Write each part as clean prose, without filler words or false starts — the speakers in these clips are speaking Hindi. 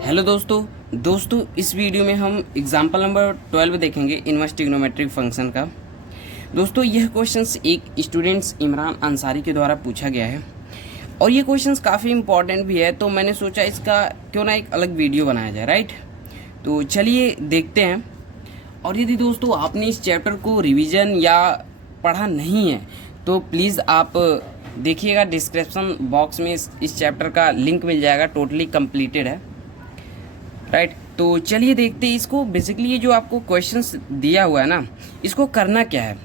हेलो दोस्तों इस वीडियो में हम एग्जाम्पल नंबर 12 देखेंगे इनवर्स ट्रिग्नोमेट्रिक फंक्शन का। दोस्तों यह क्वेश्चंस एक स्टूडेंट्स इमरान अंसारी के द्वारा पूछा गया है और ये क्वेश्चंस काफ़ी इंपॉर्टेंट भी है, तो मैंने सोचा इसका क्यों ना एक अलग वीडियो बनाया जाए, राइट। तो चलिए देखते हैं। और यदि दोस्तों आपने इस चैप्टर को रिवीजन या पढ़ा नहीं है तो प्लीज़ आप देखिएगा, डिस्क्रिप्शन बॉक्स में इस चैप्टर का लिंक मिल जाएगा, टोटली कंप्लीटेड है, राइट। तो चलिए देखते हैं इसको। बेसिकली ये जो आपको क्वेश्चंस दिया हुआ है ना, इसको करना क्या है,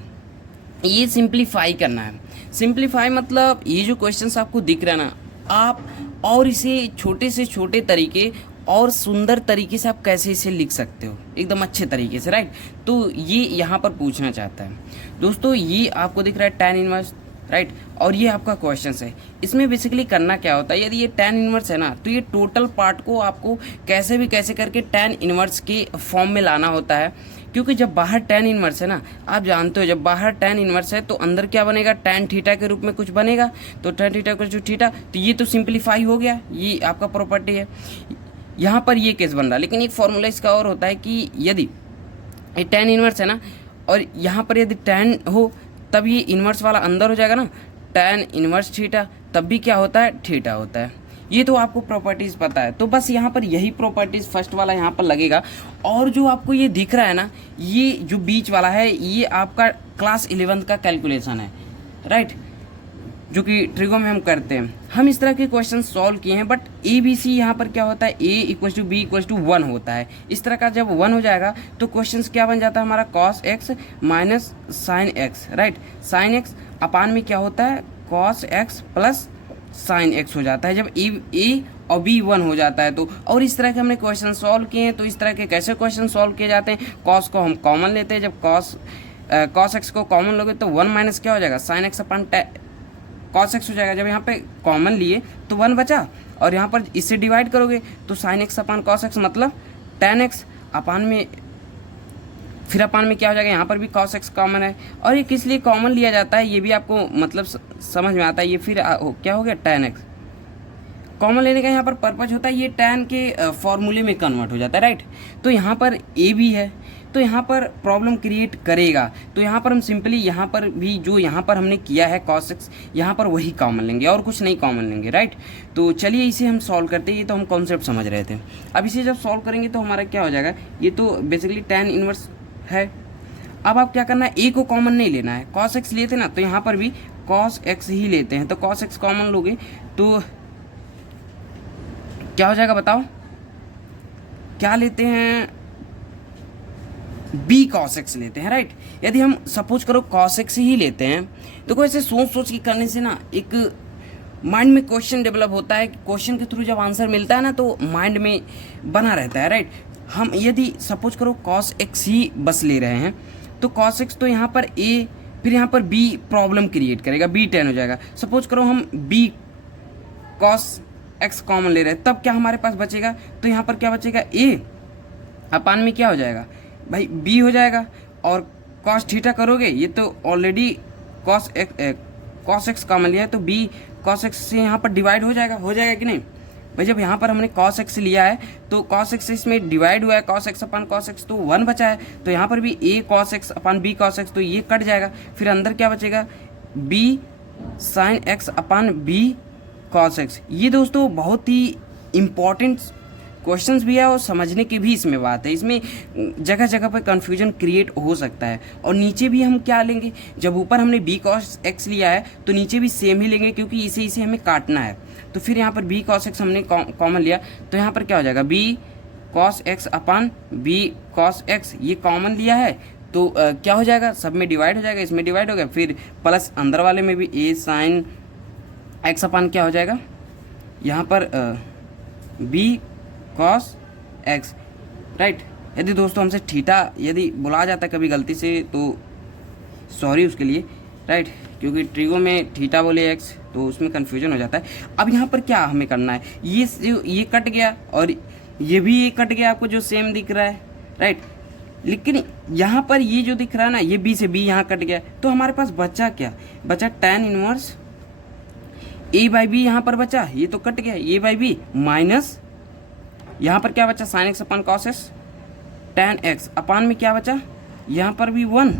ये सिंप्लीफाई करना है। सिंप्लीफाई मतलब ये जो क्वेश्चंस आपको दिख रहा है ना, आप और इसे छोटे से छोटे तरीके और सुंदर तरीके से आप कैसे इसे लिख सकते हो, एकदम अच्छे तरीके से, राइट। तो ये यहाँ पर पूछना चाहता है दोस्तों। ये आपको दिख रहा है tan इनवर्स, राइट, और ये आपका क्वेश्चन है। इसमें बेसिकली करना क्या होता है, यदि ये tan इनवर्स है ना, तो ये टोटल पार्ट को आपको कैसे भी कैसे करके tan इनवर्स के फॉर्म में लाना होता है। क्योंकि जब बाहर tan इनवर्स है ना, आप जानते हो जब बाहर tan इनवर्स है तो अंदर क्या बनेगा, tan थीटा के रूप में कुछ बनेगा। तो tan थीटा को जो थीटा, तो ये तो सिंप्लीफाई हो गया, ये आपका प्रॉपर्टी है। यहाँ पर ये केस बन रहा है, लेकिन एक फॉर्मूला इसका और होता है कि यदि ये tan इनवर्स है ना, और यहाँ पर यदि tan हो तब ये इन्वर्स वाला अंदर हो जाएगा ना, tan इनवर्स थीटा, तब भी क्या होता है, थीटा होता है। ये तो आपको प्रॉपर्टीज़ पता है, तो बस यहाँ पर यही प्रॉपर्टीज़ फर्स्ट वाला यहाँ पर लगेगा। और जो आपको ये दिख रहा है ना, ये जो बीच वाला है, ये आपका क्लास 11 का कैलकुलेशन है, राइट, जो कि ट्रिगो में हम करते हैं। हम इस तरह के क्वेश्चन सॉल्व किए हैं, बट ए बी सी यहाँ पर क्या होता है, A equal to B equal to 1 होता है। इस तरह का जब 1 हो जाएगा तो क्वेश्चन क्या बन जाता है हमारा, cos x minus sine x, right. Sine x upon में क्या होता है, cos x plus sine x हो जाता है जब ए और बी 1 हो जाता है तो। और इस तरह के हमने क्वेश्चन सॉल्व किए हैं। तो इस तरह के कैसे क्वेश्चन सॉल्व किए जाते हैं, cos को हम कॉमन लेते हैं, जब cos x को कॉमन लोगे तो 1 माइनस क्या हो जाएगा, साइन एक्स अपान cos x हो जाएगा। जब यहाँ पे कॉमन लिए तो 1 बचा, और यहाँ पर इससे डिवाइड करोगे तो sin x अपान cos x मतलब tan x अपान में, फिर अपान में क्या हो जाएगा, यहाँ पर भी cos x कॉमन है। और ये किस लिए कॉमन लिया जाता है ये भी आपको मतलब समझ में आता है। ये फिर क्या हो गया, tan x कॉमन लेने का यहाँ पर पर्पज होता है, ये tan के फॉर्मूले में कन्वर्ट हो जाता है, राइट। तो यहाँ पर a भी है, तो यहाँ पर प्रॉब्लम क्रिएट करेगा। तो यहाँ पर हम सिंपली यहाँ पर भी जो यहाँ पर हमने किया है cos x, यहाँ पर वही कॉमन लेंगे और कुछ नहीं कॉमन लेंगे, राइट। तो चलिए इसे हम सॉल्व करते हैं। ये तो हम कॉन्सेप्ट समझ रहे थे। अब इसे जब सॉल्व करेंगे तो हमारा क्या हो जाएगा, ये तो बेसिकली tan इनवर्स है। अब आप क्या करना है, ए को कॉमन नहीं लेना है, cos x लेते ना, तो यहाँ पर भी cos x ही लेते हैं। तो cos x कॉमन लोगे तो क्या हो जाएगा बताओ, क्या लेते हैं, बी cos x लेते हैं, राइट। यदि हम सपोज करो cos x ही लेते हैं तो ऐसे सोच सोच के करने से ना एक माइंड में क्वेश्चन डेवलप होता है। क्वेश्चन के थ्रू जब आंसर मिलता है ना तो माइंड में बना रहता है, राइट। हम यदि सपोज करो cos x ही बस ले रहे हैं तो cos x तो यहाँ पर a, फिर यहाँ पर b प्रॉब्लम क्रिएट करेगा, b tan हो जाएगा। सपोज करो हम b cos x कॉमन ले रहे हैं, तब क्या हमारे पास बचेगा, तो यहाँ पर क्या बचेगा, a अपान में क्या हो जाएगा भाई, b हो जाएगा। और cos थीटा करोगे, ये तो ऑलरेडी cos x कॉमन लिया है, तो b cos x से यहाँ पर डिवाइड हो जाएगा कि नहीं भाई। जब यहाँ पर हमने cos x लिया है तो cos x इसमें डिवाइड हुआ है, cos x अपान cos x तो 1 बचा है। तो यहाँ पर भी a cos x upon b cos x, तो ये कट जाएगा। फिर अंदर क्या बचेगा, b sin x अपान b cos x। ये दोस्तों बहुत ही इम्पॉर्टेंट क्वेश्चंस भी है और समझने की भी इसमें बात है। इसमें जगह जगह पर कंफ्यूजन क्रिएट हो सकता है। और नीचे भी हम क्या लेंगे, जब ऊपर हमने b cos x लिया है तो नीचे भी सेम ही लेंगे, क्योंकि इसे हमें काटना है। तो फिर यहाँ पर b cos x हमने कॉमन लिया, तो यहाँ पर क्या हो जाएगा, b cos x अपान b cos x, ये कॉमन लिया है तो क्या हो जाएगा, सब में डिवाइड हो जाएगा, इसमें डिवाइड हो गया, फिर प्लस अंदर वाले में भी a sin x अपान क्या हो जाएगा, यहाँ पर b cos x, राइट। यदि दोस्तों हमसे थीटा यदि बुला जाता है कभी गलती से तो सॉरी उसके लिए, राइट, क्योंकि ट्रिगो में थीटा बोले x तो उसमें कन्फ्यूजन हो जाता है। अब यहाँ पर क्या हमें करना है, ये कट गया और ये भी ये कट गया, आपको जो सेम दिख रहा है, राइट। लेकिन यहाँ पर ये जो दिख रहा है ना, ये b से b यहाँ कट गया, तो हमारे पास बचा क्या, बचा tan inverse a by b यहाँ पर बचा, ये तो कट गया, a बाई बी माइनस यहाँ पर क्या बचा, sine x upon cos x, tan x upon में क्या बचा, यहाँ पर भी 1,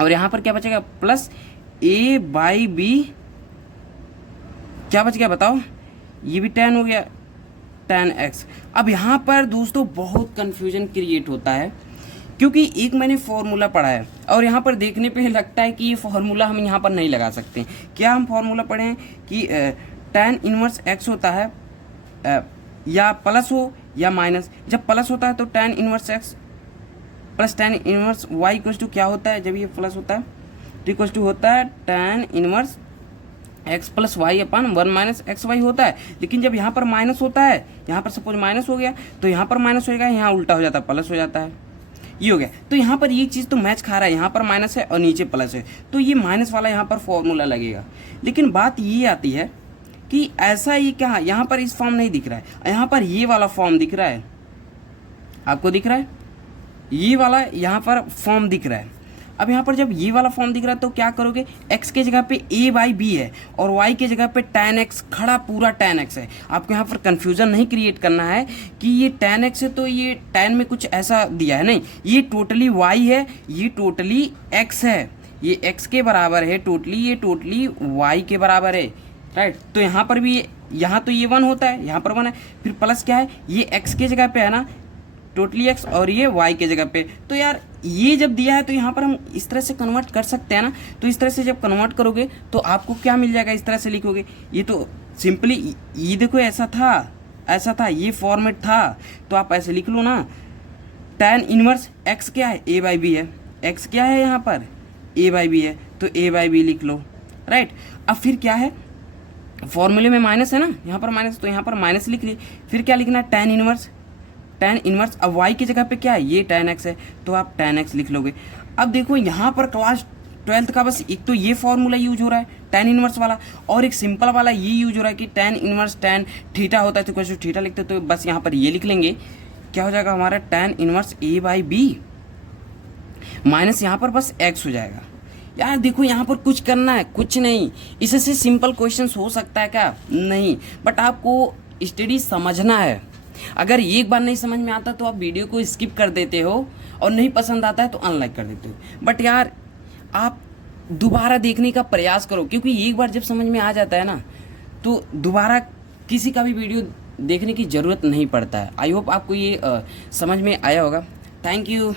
और यहाँ पर क्या बचेगा प्लस a बाई बी, क्या बच गया बताओ, ये भी tan हो गया, tan x। अब यहाँ पर दोस्तों बहुत कन्फ्यूजन क्रिएट होता है, क्योंकि एक मैंने फॉर्मूला पढ़ा है और यहाँ पर देखने पे लगता है कि ये फॉर्मूला हम यहाँ पर नहीं लगा सकते। क्या हम फॉर्मूला पढ़े हैं कि tan इनवर्स x होता है या प्लस हो या माइनस। जब प्लस होता है तो tan inverse x plus tan inverse y equals to क्या होता है, जब ये प्लस होता है तो इक्वल्स टू होता है tan inverse x plus y upon 1 minus x y होता है। लेकिन जब यहाँ पर माइनस होता है, यहाँ पर सपोज माइनस हो गया तो यहाँ पर माइनस होएगा, यहाँ उल्टा हो जाता है, प्लस हो जाता है, ये हो गया। तो यहाँ पर ये चीज़ तो मैच खा रहा है, यहाँ पर माइनस है और नीचे प्लस है, तो ये माइनस वाला यहाँ पर फॉर्मूला लगेगा। लेकिन बात ये आती है कि ऐसा ही क्या, यहाँ पर इस फॉर्म नहीं दिख रहा है, यहाँ पर ये वाला फॉर्म दिख रहा है, आपको दिख रहा है ये वाला यहाँ पर फॉर्म दिख रहा है। अब यहाँ पर जब ये वाला फॉर्म दिख रहा है तो क्या करोगे, x के जगह पे a बाई बी है और y के जगह पे tan x खड़ा पूरा tan x है। आपको यहाँ पर कन्फ्यूज़न नहीं क्रिएट करना है कि ये tan x है तो ये tan में कुछ ऐसा दिया है, नहीं, ये टोटली y है, ये टोटली x है, ये x के बराबर है टोटली, ये टोटली y के बराबर है, राइट। तो यहाँ पर भी, यहाँ तो ये 1 होता है, यहाँ पर 1 है, फिर प्लस क्या है, ये x के जगह पे है ना टोटली x और ये y के जगह पे। तो यार ये जब दिया है तो यहाँ पर हम इस तरह से कन्वर्ट कर सकते हैं ना। तो इस तरह से जब कन्वर्ट करोगे तो आपको क्या मिल जाएगा, इस तरह से लिखोगे, ये तो सिंपली ये देखो ऐसा था, ये फॉर्मेट था, तो आप ऐसे लिख लो ना, tan इनवर्स x क्या है, a बाई बी है, x क्या है यहाँ पर a बाई बी है, तो a बाई बी लिख लो, राइट। अब फिर क्या है, फॉर्मूले में माइनस है ना, यहाँ पर माइनस, तो यहाँ पर माइनस लिख लिए। फिर क्या लिखना है, tan इनवर्स, अब y की जगह पे क्या है, ये tan x है, तो आप tan x लिख लोगे। अब देखो यहाँ पर क्लास 12th का बस एक तो ये फॉर्मूला यूज हो रहा है tan इनवर्स वाला, और एक सिंपल वाला ये यूज हो रहा है कि tan इनवर्स tan थीटा होता है तो क्वेश्चन थीटा लिखते, तो बस यहाँ पर ये लिख लेंगे, क्या हो जाएगा हमारा tan inverse a by b minus यहाँ पर बस x हो जाएगा। यार देखो यहाँ पर कुछ करना है कुछ नहीं, इससे सिंपल क्वेश्चन हो सकता है क्या, नहीं, बट आपको स्टडी समझना है। अगर एक बार नहीं समझ में आता तो आप वीडियो को स्किप कर देते हो, और नहीं पसंद आता है तो अनलाइक कर देते हो। बट यार आप दोबारा देखने का प्रयास करो, क्योंकि एक बार जब समझ में आ जाता है ना तो दोबारा किसी का भी वीडियो देखने की ज़रूरत नहीं पड़ता है। आई होप आपको ये समझ में आया होगा। Thank you.